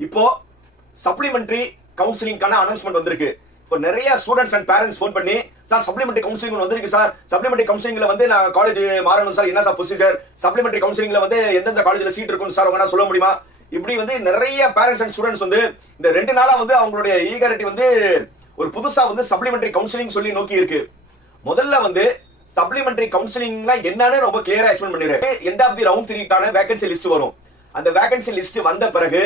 இப்போ supplementary கவுன்சிலிங்கான announcement வந்திருக்கு. இப்போ நிறைய ஸ்டூடெண்ட்ஸ் அண்ட் பேரண்ட்ஸ் ஃபோன் பண்ணி, சார் சப்ளிமெண்டரி கவுன்சிலிங் வந்திருக்கு சார், சப்ளிமெண்டரி கவுன்சிலிங்ல வந்து நான் காலேஜ் மாறணும் சார், என்ன சார் ப்ரொசீஜர், சப்ளிமெண்டரி கவுன்சிலிங்ல வந்து எந்தெந்த காலேஜ்ல சீட் இருக்கும் சார் உங்களால சொல்ல முடியுமா? இப்படி வந்து நிறைய பேரண்ட்ஸ் அண்ட் ஸ்டூடெண்ட்ஸ் வந்து இந்த 2 நாளா வந்து அவங்களுடைய ஈகரிட்டி வந்து ஒரு புதுசா வந்து சப்ளிமெண்டரி கவுன்சிலிங் சொல்லி நோக்கி இருக்கு. முதல்ல வந்து சப்ளிமெண்டரி கவுன்சிலிங்னா என்னன்னு ரொம்ப கிளியரா எக்ஸ்பிளைன் பண்ணிடுறேன். எண்ட் ஆஃப் தி ரவுண்ட் 3க்கான வேகன்சி லிஸ்ட் வரும். அந்த வேகன்சி லிஸ்ட் வந்த பிறகு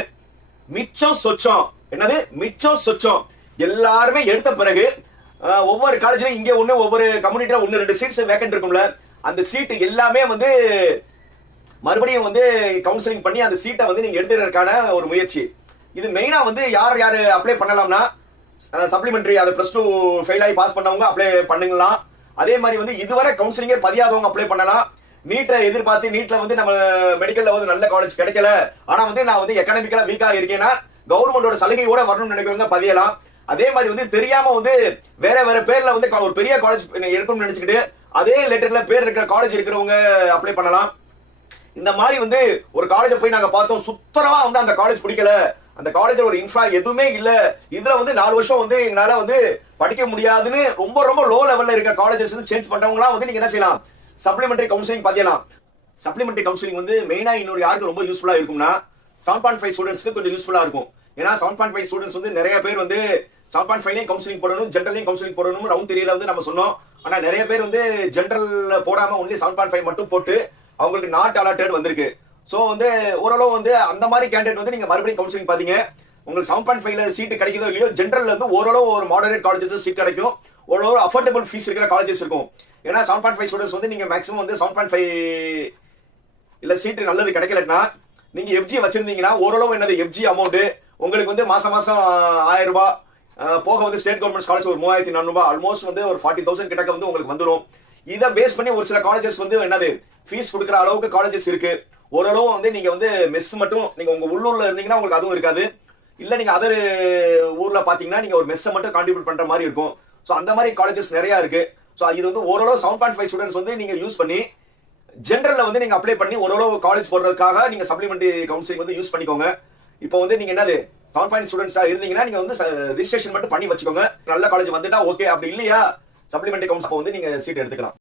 மிச்சம் சொச்சம், என்னது மிச்சம் சொச்சம் எல்லாருமே எடுத்த பிறகு ஒவ்வொரு காலேஜ்லயும் இங்க ஒண்ணு, ஒவ்வொரு கம்யூனிட்டில 1-2 சீட்ஸ் வேகன்ட் இருக்கும்ல, அந்த சீட் எல்லாமே வந்து மறுபடியும் வந்து கவுன்சிலிங் பண்ணி அந்த சீட்டை வந்து நீங்க எடுத்துறதுக்கான ஒரு முயற்சி. இது மெயினா வந்து யார் யாரு அப்ளை பண்ணலாம்னா, சப்ளிமெண்டரி அதை +2 ஃபெயில் ஆகி பாஸ் பண்ணவங்க அப்ளை பண்ணுங்கலாம். அதே மாதிரி வந்து இதுவரை கவுன்சிலிங்கே பதியாதவங்க அப்ளை பண்ணலாம். நீட்டை எதிர்பார்த்து நீட்ல வந்து நம்ம மெடிக்கல்ல வந்து நல்ல காலேஜ் கிடைக்கல, ஆனா வந்து நான் வந்து எக்கனாமிக்கலா வீக்கா இருக்கேன்னா கவர்மெண்டோட சலுகையோட வரணும்னு நினைக்கிறவங்க பதியலாம். அதே மாதிரி வந்து தெரியாம வந்து வேற வேற பேர்ல வந்து ஒரு பெரிய காலேஜ் எடுக்கணும்னு நினைச்சுக்கிட்டு அதே லெட்டர்ல பேர் இருக்கிற காலேஜ் இருக்கிறவங்க அப்ளை பண்ணலாம். இந்த மாதிரி வந்து ஒரு காலேஜ் போய் நாங்க பார்த்தோம், சுத்தரமா வந்து அந்த காலேஜ் பிடிக்கல, அந்த காலேஜ்ல ஒரு இன்ஃப்ரா எதுவுமே இல்ல, இதுல வந்து 4 வருஷம் வந்து எங்களால வந்து படிக்க முடியாதுன்னு ரொம்ப ரொம்ப லோ லெவல்ல இருக்க காலேஜஸ் வந்து சேஞ்ச் பண்றவங்களாம் வந்து நீங்க என்ன செய்யலாம், சப்ளிமெண்டரி கவுன்சிலிங் பதியலாம். சப்ளிமெண்டரி கவுன்சிலிங் வந்து மெயினா இன்னொரு யாருக்கு ரொம்ப யூஸ்ஃபுல்லா இருக்கும்னா 7.5 ஸ்டூடெண்ட்ஸ்க்கு கொஞ்சம் யூஸ்ஃபுல்லா இருக்கும். ஏன்னா 7.5 ஸ்டூடெண்ட்ஸ் வந்து நிறைய பேர் வந்து 7.5லயும் கவுன்சிலிங் போடணும், ஜெனரலையும் கவுன்சிலிங் போடணும் ரவுண்ட் 3ல வந்து நம்ம சொன்னோம். ஆனா நிறைய பேர் வந்து ஜெனரல் போடாம ஒன்லி 7.5 மட்டும் போட்டு அவங்களுக்கு நாட் அலாட்டட் வந்திருக்கு. சோ வந்து ஓரளவு வந்து அந்த மாதிரி கேண்டிடேட் வந்து நீங்க மறுபடியும் கவுன்சிலிங் பாத்தீங்க, உங்களுக்கு 7.5ல சீட் கிடைக்குதோ இல்லையோ, ஜெனரல்ல வந்து ஓரளவு ஒரு மாடரேட் காலேஜஸ் சீட் கிடைக்கும், ஓரளவு அஃபோர்டபிள் ஃபீஸ் இருக்கிற காலேஜஸ் இருக்கும். ஏன்னா 7.5 ஸ்டூடெண்ட்ஸ் வந்து நீங்க மேக்ஸிமம் வந்து 7.5 இல்ல சீட் நல்லது கிடைக்கலன்னா நீங்க எஃப்ஜி வச்சிருந்தீங்கன்னா ஓரளவு என்னது எஃப்ஜி அமௌண்ட் உங்களுக்கு வந்து மாசம் மாசம் 1000 ரூபாய் போக வந்து ஸ்டேட் கவர்மெண்ட் ஸ்காலர்ஷிப் ஒரு 3400 ரூபாய், ஆல்மோஸ்ட் வந்து ஒரு 40,000 கிட்ட வந்து உங்களுக்கு வந்துடும். இதை பேஸ் பண்ணி ஒரு சில காலேஜஸ் வந்து என்னது ஃபீஸ் கொடுக்குற அளவுக்கு காலேஜஸ் இருக்கு. ஓரளவு வந்து நீங்க வந்து மெஸ் மட்டும் நீங்க உங்க உள்ளூர்ல இருந்தீங்கன்னா உங்களுக்கு அதுவும் இருக்காது, இல்ல நீங்க அதர் ஊர்ல பாத்தீங்கன்னா நீங்க ஒரு மெஸ்ஸை மட்டும் கான்ட்ரிபியூட் பண்ற மாதிரி இருக்கும். சோ அந்த மாதிரி காலேஜஸ் நிறைய இருக்கு. சோ இது வந்து ஓரளவு 7.5 ஸ்டூடெண்ட்ஸ் வந்து நீங்க யூஸ் பண்ணி ஜெனரல்ல வந்து நீங்க அப்ளை பண்ணி ஓரளவு காலேஜ் போடுறதுக்காக நீங்க சப்ளிமெண்டரி கவுன்சிலிங் வந்து யூஸ் பண்ணிக்கோங்க. இப்போ வந்து நீங்க என்னது 7.5 ஸ்டூடெண்ட்ஸா இருந்தீங்கன்னா நீங்க வந்து ரிஜிஸ்ட்ரேஷன் மட்டும் பண்ணி வச்சுக்கோங்க. நல்ல காலேஜ் வந்துட்டா ஓகே, அப்படி இல்லையா சப்ளிமெண்டரி கவுன்சிலிங் வந்து நீங்க சீட் எடுத்துக்கலாம்.